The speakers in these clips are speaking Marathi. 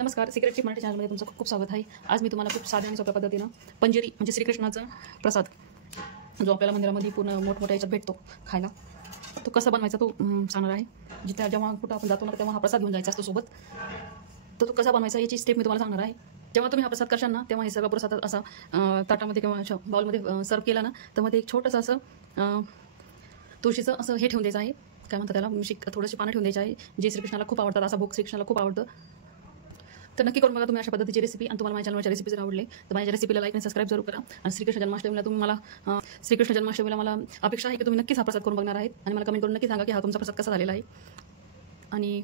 नमस्कार. सिक्रेट टिप मराठी चॅनलमध्ये तुमचं खूप खूप स्वागत आहे. आज मी तुम्हाला खूप साध्या आणि सोप्या पद्धतीनं पंजेरी म्हणजे श्रीकृष्णाचा प्रसाद जो आपल्याला मंदिरामध्ये पूर्ण मोठमोठ्या याच्यात भेटतो खायला, तो कसा बनवायचा तो सांगणार आहे. जिथे जेव्हा कुठं आपण जातो ना तेव्हा हा प्रसाद घेऊन जायचा असतो सोबत, तर तो कसा बनवायचा याची स्टेप मी तुम्हाला सांगणार आहे. जेव्हा तुम्ही हा प्रसाद करशाल ना तेव्हा हे सगळं प्रसाद असा ताटामध्ये किंवा अशा बाउलमध्ये सर्व केला ना तर मध्ये एक छोटंसं असं तुळशीचं असं हे ठेवून द्यायचं आहे. काय म्हणतात त्याला, थोडीशी पानं ठेवून द्यायची आहे. जे श्रीकृष्णाला खूप आवडतात, असा भोग श्रीकृष्णाला खूप आवडतं. तर नक्की करून बघा तुम्ही अशा पद्धतीची रेसिपी. आणि तुम्हाला माझ्या चॅनलच्या रेसिपी जर आवडले तर माझ्या रेसिपीला लाईक आणि सबस्क्राईब जरूर करा. आणि श्रीकृष्ण जन्माष्टमीला मला अपेक्षा आहे की तुम्ही नक्कीच हा प्रसाद करून बघणार आहेत आणि मला कमेंट करून नक्की सांगा की हा तुमचा प्रसाद कसा झालेला आहे. आणि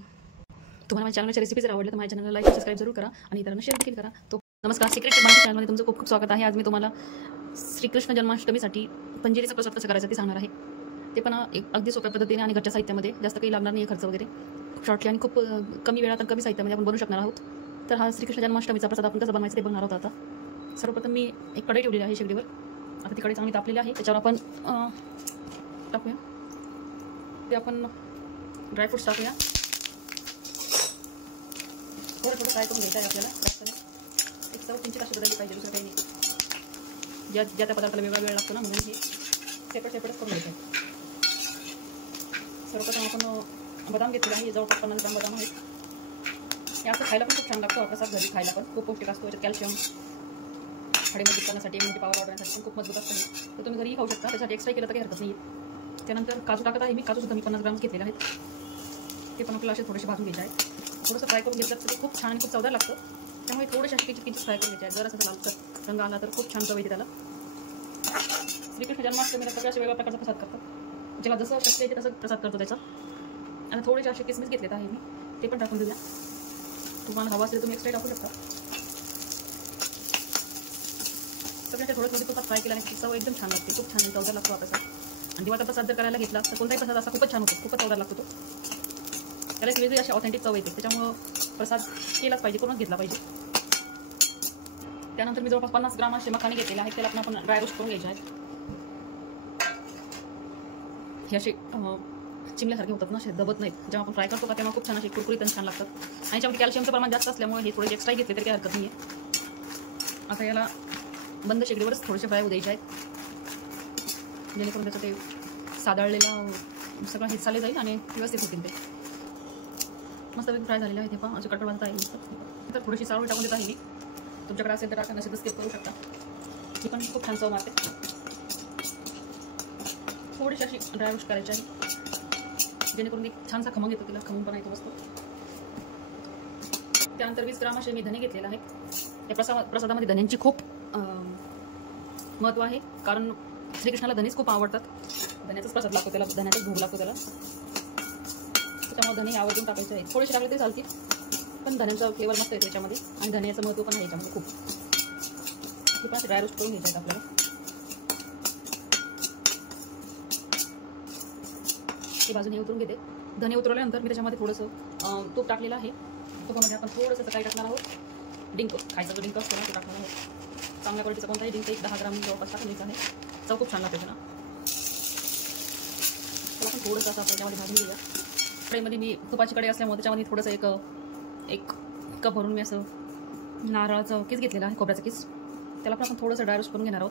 तुम्हाला माझ्या चॅनलच्या रेसिपी जर आवडल्या तर माझ्या चॅनलला लाईक सबस्क्राईब जरूर करा आणि इतरांना शेअर देखील करा. तो नमस्कार. सिक्रेट टिप मराठी चॅनलमध्ये तुमचं खूप खूप स्वागत आहे. आज मी तुम्हाला श्रीकृष्ण जन्माष्टमीसाठी पंजेरीचा प्रसाद कसं करायचा ते सांगणार आहे. ते पण अगदी सोप्या पद्धतीने आणि घरच्या साहित्यामध्ये, जास्त काही लागणार नाही खर्च वगैरे, खूप शॉर्टली आणि खूप कमी वेळात आणि कमी साहित्यामध्ये आपण बनवू शकणार आहोत. तर हा श्रीकृष्ण जन्माष्टमीचा प्रसाद आपण कसं बनवायचं ते बघणार आहोत. आता सर्वप्रथम मी एक कढई ठेवलेली आहे शेगडीवर. आता ती कढई चांगली तापलेली आहे. त्याच्यावर आपण टाकूया ते आपण ड्रायफ्रूट्स टाकूया. थोडं फ्राय करून घ्यायचं आहे आपल्याला. जास्त नाही, एक चव किंचित अशी बदलली पाहिजे, दुसरं काही नाही. ज्या त्या पदार्थाला वेगळा वेळ लागतो ना, म्हणून हे सेपरेटच करून घ्यायचं आहे. सर्वप्रथम आपण बदाम घेतलेला आहे. जवळपास 50 ग्राम बदाम आहेत. हे असं खायला पण खूप छान लागतो. प्रसाद घरी खायला पण खूप पौष्टिक असतो. याच्यात कॅल्शियम, हाडे मजबूत करण्यासाठी, इम्युनिटी पॉवर वाढवण्यासाठी पण खूप मजबूत असतं. तर तुम्ही घरीही खाऊ शकता. त्यासाठी एक्स्ट्रा केलं तर काही हरकत नाही. त्यानंतर काजू टाकत आहे मी. काजूसुद्धा मी 50 ग्राम घेतलेले आहेत. ते पण आपल्याला असे थोडेसे भाजून घ्यायचे आहेत. थोडंसं फ्राय करून घेतलं तर ते खूप छान आणि खूप चवदार लागतं. त्यामुळे थोडेसे असे किंचित फ्राय करून घ्यायचे आहेत. जर असं लालसर रंग आला तर खूप छान चव येते त्याला. श्रीकृष्ण जन्माष्टमीला सगळ्या अशा वेगळ्या प्रकारचा प्रसाद करतात. ज्याला जसं शक्य येते तसं प्रसाद करतो त्याचा. आणि थोडेसे असे किसमिस घेतलेत आहे मी, ते पण टाकून देऊया. तुम्हाला हवा असेल तुम्ही एक्स्ट्रा टाकू शकता. सगळ्याच्या थोडं तुपात फ्राय केल्याने चव एकदम छान लागते. खूप छान चवदार लागतो हा प्रसाद. आणि जेव्हा प्रसाद जर करायला घेतला तर कोणताही प्रसाद असा खूपच छान होतो, खूपच चवदार लागतो तो. त्याला एक वेगळी अशी ऑथेंटिक चव येते. त्याच्यामुळं प्रसाद केलाच पाहिजे, करूनच घेतला पाहिजे. त्यानंतर मी जवळपास 50 ग्राम असे मखाने घेतलेले आहेत. त्याला आपण ड्राय रोस्ट करून घ्यायचे आहेत. हे असे चिमल्यासारखे होतात ना, असे दबत नाहीत. जेव्हा आपण फ्राय करतो का तेव्हा खूप छान असे कुरकुरीत आणि छान लागतात. आणि याच्यामध्ये कॅल्शियमचं प्रमाण जास्त असल्यामुळे हे थोडे एक्स्ट्रा घेतले तरी काही हरकत नाही आहे. आता याला बंद शेगडीवरच थोडेसे फ्राय होऊ द्यायचे आहेत, जेणेकरून त्याचं ते सादळलेलं सगळं हे चालले जाईल आणि व्यवस्थित होतील. ते मस्तपैकी फ्राय झालेलं आहे. ते पण असे कटकट बांधता येईल. तर थोडीशी सावळी टाकून देत आहे मी. तुमच्याकडे असेल तर टाका, नसेल तर स्किप करू शकता. ही पण खूप छान चव मारते. थोडीशी अशी ड्राय रोस्ट करायची आहे, जेणेकरून एक छानसा खमंग येतो, तिला खमंगपणा येतो मस्त. त्यानंतर 20 ग्राम असे मी धने घेतलेले आहेत. या प्रसादामध्ये धन्यांची खूप महत्त्व आहे, कारण श्रीकृष्णाला धनेच खूप आवडतात. धन्याचाच प्रसाद लागतो त्याला, धन्याचाच भोग लागतो त्याला. त्याच्यामुळे धने आवर्जून टाकायचे आहेत. थोडेसे टाकले तरी चालतील, पण धन्यांचा फ्लेवर मस्त येतो याच्यामध्ये आणि धन्याचं महत्त्व पण आहे याच्यामध्ये खूप. हे पण ड्राय रोस्ट करून घ्यायचे आहेत आपल्याला. हे बाजूने उतरून घेते. धने उतरवल्यानंतर मी त्याच्यामध्ये थोडंसं तूप टाकलेलं आहे. तुपामध्ये आपण थोडंसं काही टाकणार आहोत. डिंक, खायचा जो डिंक असतो ना तो टाकणार आहोत. चांगल्या क्वालिटीचा कोणताही डिंक, एक 10 ग्राम जवळपास टाकून द्यायचा आहे. चव खूप छान लागते ना. त्याला पण थोडंसं असं आपण त्याच्यामध्ये भाजून घेऊया. कढईमध्ये मी तुपाची कढई असल्यामुळे त्याच्यामध्ये थोडंसं एक कप भरून मी असं नारळाचं किस घेतलेलं आहे, खोबऱ्याचं किस. त्याला पण आपण थोडंसं ड्राय रोस्ट करून घेणार आहोत.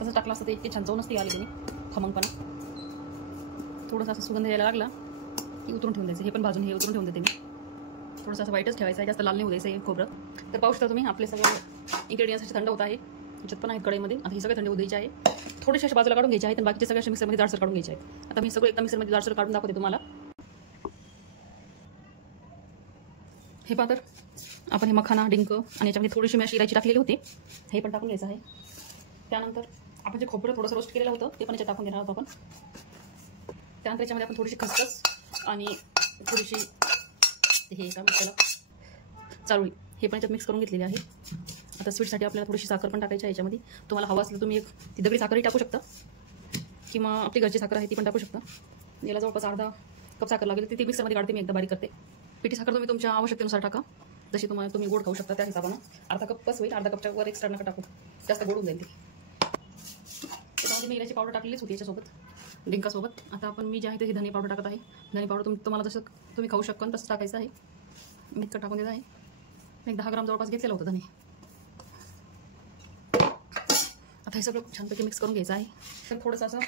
तसं टाकलं असतं ते इतकी छान चव नसती आली तुम्ही, खमंगपणा. थोडंसं असं सुगंध यायला लागला की उतरून ठेवून द्यायचं. हे पण भाजून हे उतरून ठेवून देते मी. थोडंसं असं वाईटच ठेवायचं आहे, जास्त लाल नाही होऊ द्यायचं आहे खोबरं. तर पाहू शकता तुम्ही आपले सगळे इन्ग्रेडियंट्स थंड होत आहे. याच्यात पण आहेत कढईमध्ये. आता हे सगळे थंड होऊ द्यायचे आहे. थोडेसे असे बाजूला काढून घ्यायचे आहेत आणि बाकीचे सगळे असे मिक्सरमध्ये जाडसर काढून घ्यायचे आहेत. आता मी सगळं एकदम मिक्सरमध्ये जाडसर काढून दाखवते तुम्हाला. हे पहा, तर आपण हे मखाना, डिंक आणि याच्यामध्ये थोडीशी मी अशी इलायची टाकलेली होती, हे पण टाकून घ्यायचं आहे. त्यानंतर आपण जे खोबरं थोडंसं रोस्ट केलेलं होतं ते पण याच्यात टाकून घेणार आहोत आपण. त्यानंतर याच्यामध्ये आपण थोडीशी खसखस आणि थोडीशी हे काय म्हणतात चारोळी, हे पण याच्यात मिक्स करून घेतलेली आहे. आता स्वीटसाठी आपल्याला थोडीशी साखर पण टाकायची आहे याच्यामध्ये. तुम्हाला हवं असलं तुम्ही एक ती दगडी साखरही टाकू शकता किंवा आपली घरची साखर आहे ती पण टाकू शकता. याला जवळपास अर्धा कप साखर लागेल. ती मिक्सरमध्ये काढते मी, एकदा बारीक करते. पिठी साखर तुम्ही तुमच्या आवश्यकतेनुसार टाका, जशी तुम्ही गोड खाऊ शकता त्या हिशोबानं. अर्धा कप बस होईल, अर्धा कपच्या वर एक्स्ट्रा नका टाकू, जास्त गोड होऊन जाईल. त्याच्यामध्ये मी इलायची पावडर टाकलेलीच होती याच्यासोबत, डिंकासोबत. आता आपण मी जे आहे ते ही धने पावडर टाकत आहे. धने पावडर तुम्हाला जसं तुम्ही खाऊ शकता तसं टाकायचं आहे. मी इतकं टाकून देत आहे. एक 10 ग्राम जवळपास घेतलेलं होतं धने. आता हे सगळं छानपैकी मिक्स करून घ्यायचं आहे. तर थोडंसं असं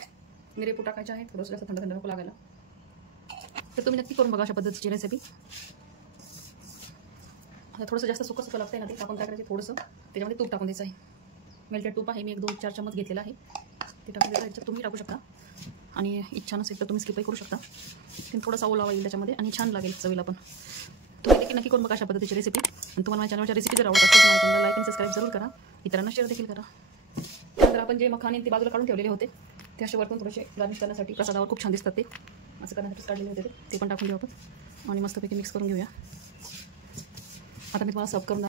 मिरेपूड टाकायचं आहे, थोडंसं जास्त थंड थंड नको लागायला. तर तुम्ही नक्की करून बघा अशा पद्धतीची रेसिपी. आता थोडंसं जास्त सुकं लागतं ना, ते आपण काय करायचं, थोडंसं त्याच्यामध्ये तूप टाकून द्यायचं आहे. मेल्टेड तूप आहे, मी 1-2-4 चम्मच घेतलेला आहे, ते टाकून द्यायचं. याच्यात तुम्ही टाकू शकता आणि इच्छा नसेल तर तुम्ही स्किपही करू शकता. ते थोडासा ओलावा येईल त्याच्यामध्ये आणि छान लागेल चवीला पण. तुम्ही देखील नक्की करून बघा अशा पद्धतीची रेसिपी. आणि तुम्हाला माझ्या चॅनलच्या रेसिपी जर आवडत असेल तर माझ्या चॅनलला लाईक आणि सबस्क्राईब जरूर करा, इतरांना शेअर देखील करा. त्यानंतर आपण जे मखाने ते बाजूला काढून ठेवलेले होते ते असे वरतून थोडेसे गार्निश करण्यासाठी प्रसादावर खूप छान दिसतात, ते असं करण्यासाठी काढलेले होते ते पण टाकून देऊ आपण आणि मस्तपैकी मिक्स करून घेऊया. आता मी तुम्हाला सर्व करून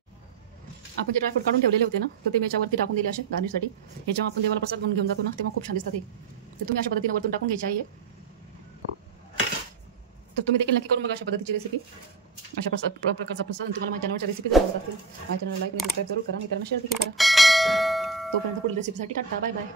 आपण जे ड्रायफ्रूट काढून ठेवलेले होते ना, तर ते मी याच्यावरती टाकून दिले असे गार्निशसाठी. हे जेव्हा आपण देवाला प्रसाद म्हणून घेऊन जातो ना, तेव्हा खूप छान दिसतात ते तुम्ही अशा पद्धतीने वरतून टाकून घ्यायची आहे. तर तुम्ही देखील नक्की करून बघा अशा पद्धतीची रेसिपी, अशा प्रकारचा प्रसाद. तुम्हाला माझ्या चॅनलच्या रेसिपी जर आवडत असतील माझ्या चॅनलला लाईक आणि सबस्क्राईब जरूर करा, मित्रांना शेअर देखील करा. तोपर्यंत पुढील रेसिपीसाठी टाटा, बाय बाय.